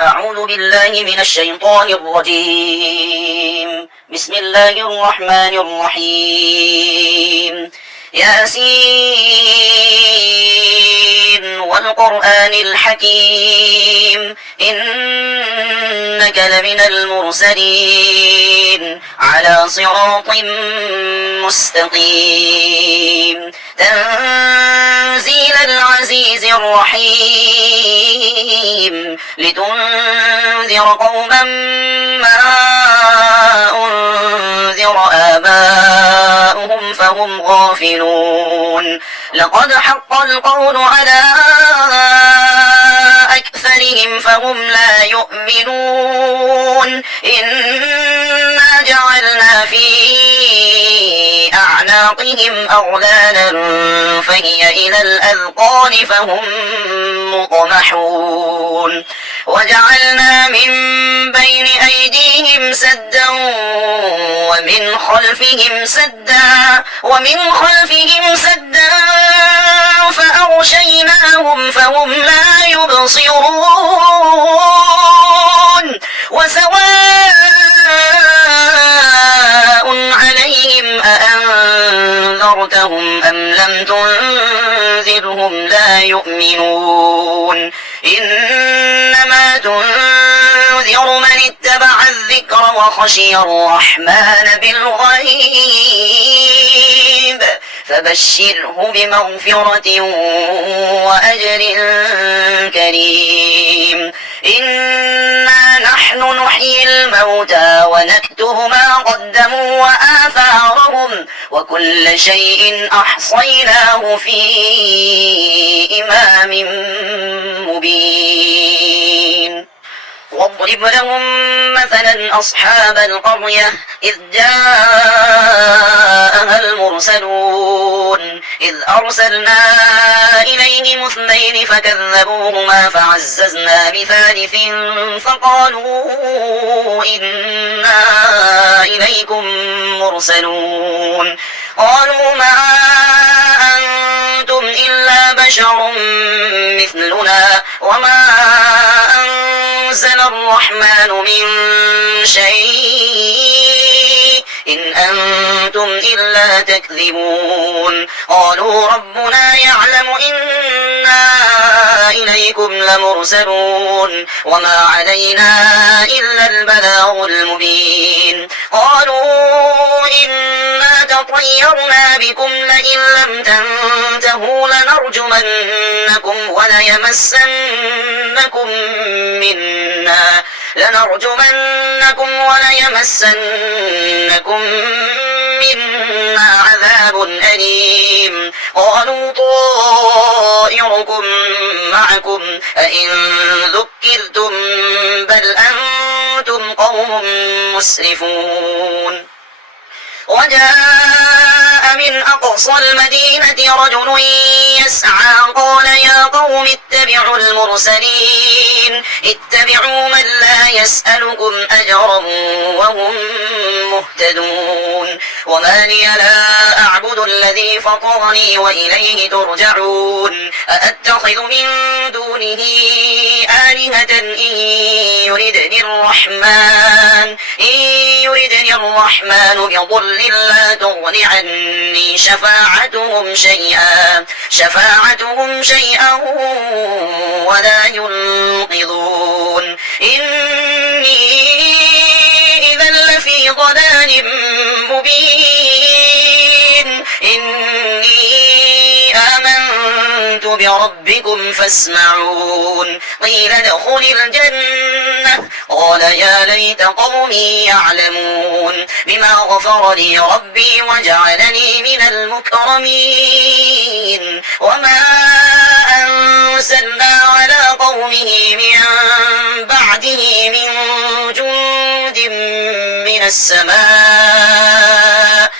أعوذ بالله من الشيطان الرجيم. بسم الله الرحمن الرحيم. ياسين والقرآن الحكيم إنك لمن المرسلين على صراط مستقيم تنزيل العزيز الرحيم لتنذر قوما ما أنذر آباؤهم فهم غافلون لقد حق القول على أكثرهم فهم لا يؤمنون إنا جعلنا في أعناقهم أغلالا فهي إلى الأذقان فهم مقمحون وجعلنا من بين أيديهم سدا ومن خلفهم سدا فأغشيناهم فهم لا يبصرون وسواء عليهم أأنذرتهم أم لم تنذرهم لا يؤمنون إنما تنذر من اتبع الذكر وخشي الرحمن بالغيب فبشره بمغفرة وأجر كريم إنا نحن نحيي الموتى ونكتب ما قدموا وآثارهم وكل شيء أحصيناه في إمام مبين واضرب لهم مثلا أصحاب القرية إذ جاءها المرسلون إذ أرسلنا إليهم اثنين فكذبوهما فعززنا بثالث فقالوا إنا إليكم مرسلون قالوا ما أنتم إلا بشر مثلنا وما أنزل الرحمن من شيء إن أنتم إلا تكذبون قالوا ربنا يعلم إنا إليكم لمرسلون وما علينا إلا البلاغ المبين قالوا إنا تطيرنا بكم لئن لم تنتهوا لنرجمنكم وليمسنكم منا عذاب أليم قالوا طائركم معكم أئن ذكرتم بل أنتم قوم مسرفون وجاء من أقصى المدينة رجل يسعى قال يا قوم اتبعوا المرسلين اتبعوا من لا يسألكم أجرا وهم مهتدون وما لي لا أعبد الذي فطرني وإليه ترجعون أأتخذ من دونه آلهة إن يردني الرحمن بضر لا تغن عني شفاعتهم شيئا ولا ينقذون إني إذا لفي ضلال مبين إني آمنت بربكم فاسمعون قيل ادخل الجنة قال يا ليت قومي يعلمون بما غفر لي ربي وجعلني من المكرمين وما أنزلنا على قومه من بعده من جند من السماء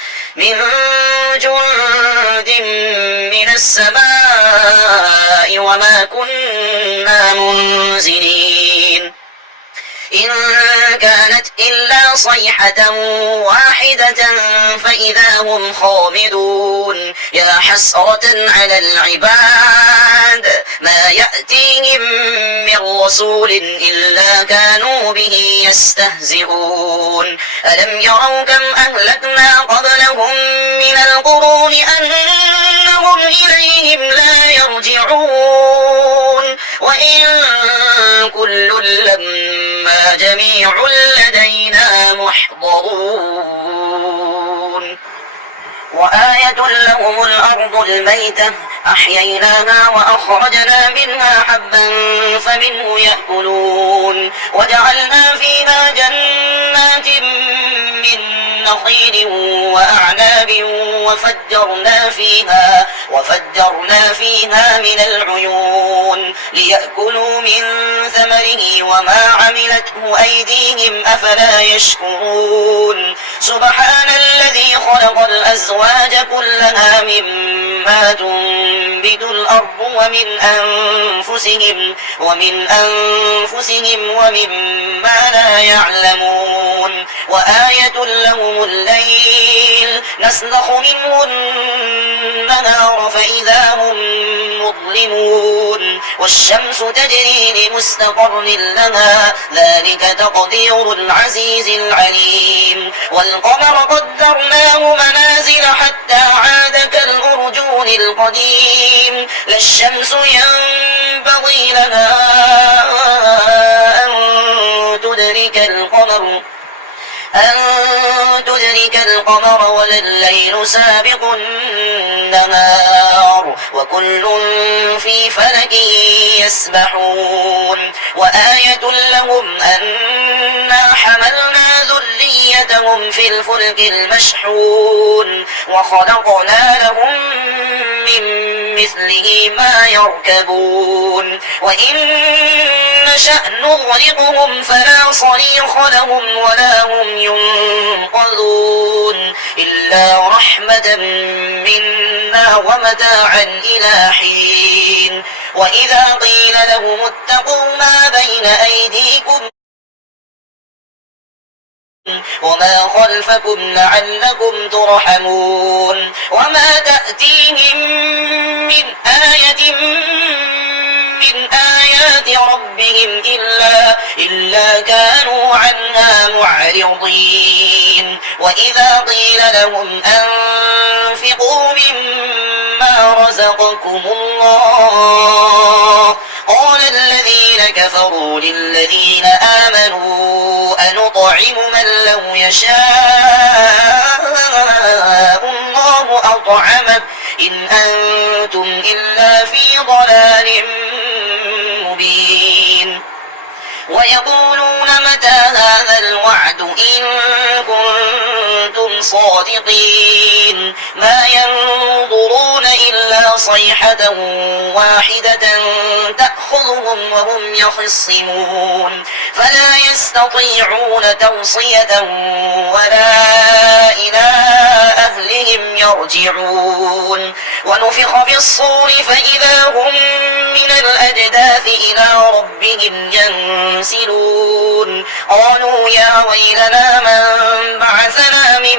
وما كنا منزلين إن كانت إلا صيحة واحدة فإذا هم خامدون يا حسرة على العباد ما يأتيهم من رسول إلا كانوا به يستهزئون ألم يروا كم أهلكنا قبلهم من القرون أنهم إليهم لا يرجعون وإن كل لما جميع لدينا محضرون وآية لهم الأرض الميتة أحييناها وأخرجنا منها حبا فمنه يأكلون وجعلنا فيها جنات من نخيل وأعناب وفجرنا فيها من العيون ليأكلوا من ثمره وما عملته أيديهم أفلا يشكرون سبحان الذي خلق الأزواج كلها مما تنبت الأرض ومن أنفسهم ومما لا يعلمون وآية لهم الليل نسلخ منه النهار فإذا هم مظلمون والشمس تجري لمستقر لها ذلك تقدير العزيز العليم والقمر قدرناه منازل حتى عاد كالأرجون القديم لا الشمس ينبغي لها أن تدرك القمر ولا الليل سابق النهار وكل في فلك يسبحون وآية لهم أنا حملنا ذريتهم في الفلك المشحون وخلقنا لهم من مثله ما يركبون وإن نشأ نغرقهم فلا صريخ لهم ولا هم ينقذون إلا رحمة منا ومتاعا إلى حين وإذا قيل لهم اتقوا ما بين أيديكم وما خلفكم لعلكم ترحمون وما تأتيهم من آية من آيات ربهم إلا كانوا عنها معرضين وإذا قيل لهم أنفقوا مما رزقكم الله قال الذين كفروا للذين آمنوا أنطعم من لو يشاء الله أطعمه إن أنتم إلا في ضلال مبين ويقولون متى هذا الوعد إن كنتم صادقين ما ينظرون إلا صيحة واحدة تأخذهم وهم يخصمون فلا يستطيعون توصية ولا إلى أهلهم يرجعون ونفخ في الصور فإذا هم من الأجداث إلى ربهم ينسلون قالوا يا ويلنا من بعثنا من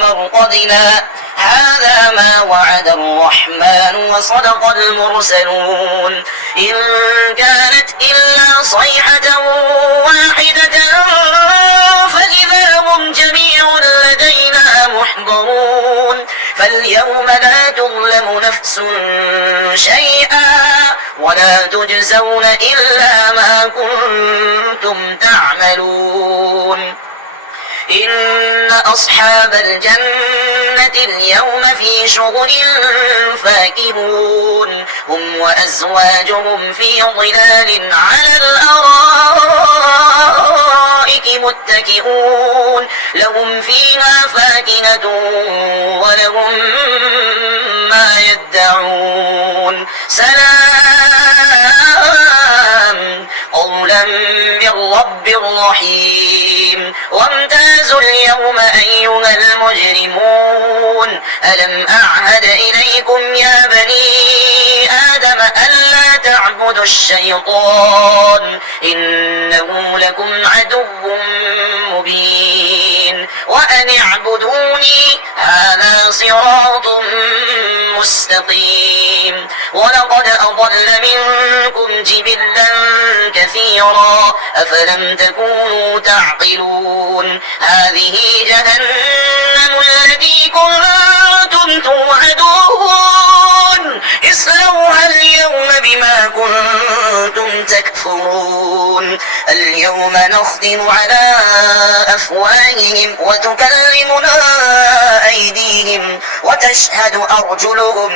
مرقدنا هذا ما وعد الرحمن وصدق المرسلون إن كانت إلا صيحة واحدة فإذا هم جميع لدينا محضرون فاليوم لا تظلم نفس شيئا ولا تجزون إلا ما كنتم تعملون إن أصحاب الجنة اليوم في شغل فاكهون هم وأزواجهم في ظلال على الأرائك متكئون لهم فيها فاكهة ولهم ما يدعون سلام قولا من رب رحيم وامتازوا اليوم أيها المجرمون ألم أعهد إليكم يا بني آدم ألا تعبدوا الشيطان إنه إنه لكم عدو مبين وأن اعبدوني هذا صراط مستقيم ولقد أضل منكم جبلا كثيرا أفلم تكونوا تعقلون هذه جهنم التي كنتم توعدون اصلوها اليوم بما كنتم تكفرون اليوم نختم على أفواههم وتكلمنا أيديهم وتشهد أرجلهم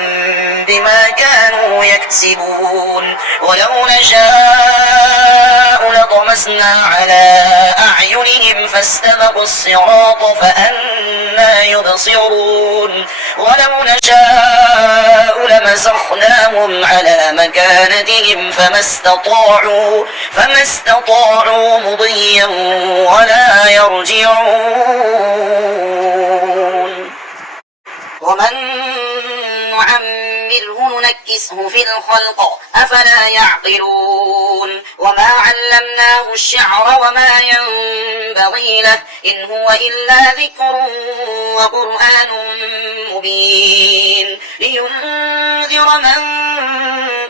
بما كانوا يكسبون ولو نشاء لطمسنا على أعينهم فاستبقوا الصراط فأنى يبصرون ولو نشاء لمسخناهم على مكانتهم فما استطاعوا مضيا ولا يرجعون ومن نعمره ننكسه في الخلق أفلا يعقلون وما علمناه الشعر وما ينبغي له إن هو إلا ذكر وقرآن مبين لينذر من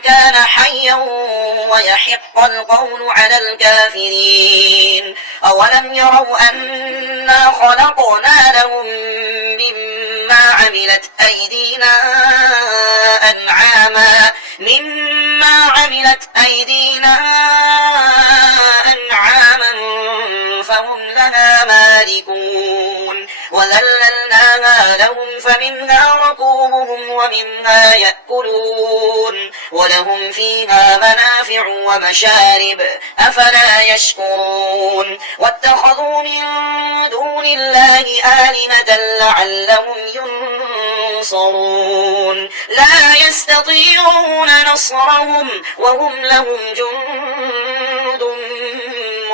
كان حيا ويحق القول على الكافرين أولم يروا أنا خلقنا لهم مما عملت أيدينا أنعاما فهم لها مالكون وذللناها لهم فمنها ركوبهم ومنها يأكلون ولهم فيها منافع ومشارب أفلا يشكرون واتخذوا من دون الله آلهة لعلهم ينصرون لا يستطيعون نصرهم وهم لهم جند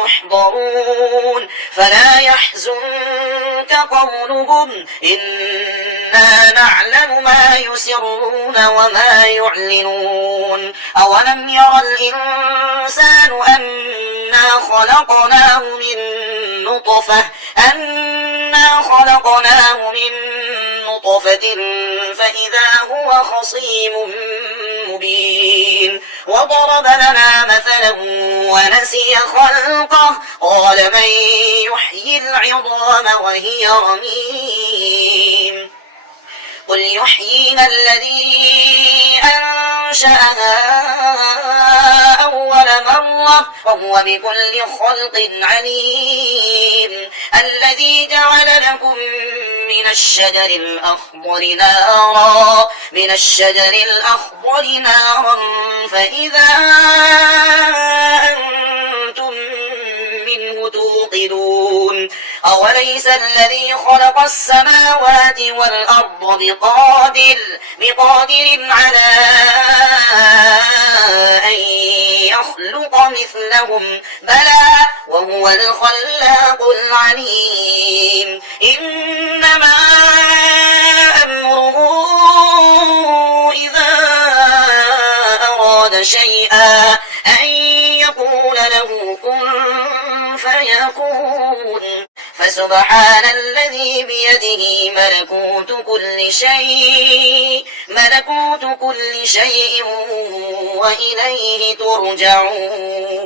محضرون فلا يحزنك قولهم إنا نعلم ما يسرون وما يعلنون أولم ير الإنسان أنا خلقناه من نطفة فإذا هو خصيم مبين وضرب لنا مثلا ونسي خلقه قال من يحيي العظام وهي رميم قل يحييها الذي أنشأها أول مرة وهو بكل خلق عليم الذي جعل لكم من الشجر الأخضر نارا فإذا أنتم منه توقدون أوليس الذي خلق السماوات والأرض بقادر على أن يخلق مثلهم بلى وهو الخلاق العليم إنما أمره إذا أراد شيئا أن يقول له كن فيكون فسبحان الذي بيده ملكوت كل شيء وإليه ترجعون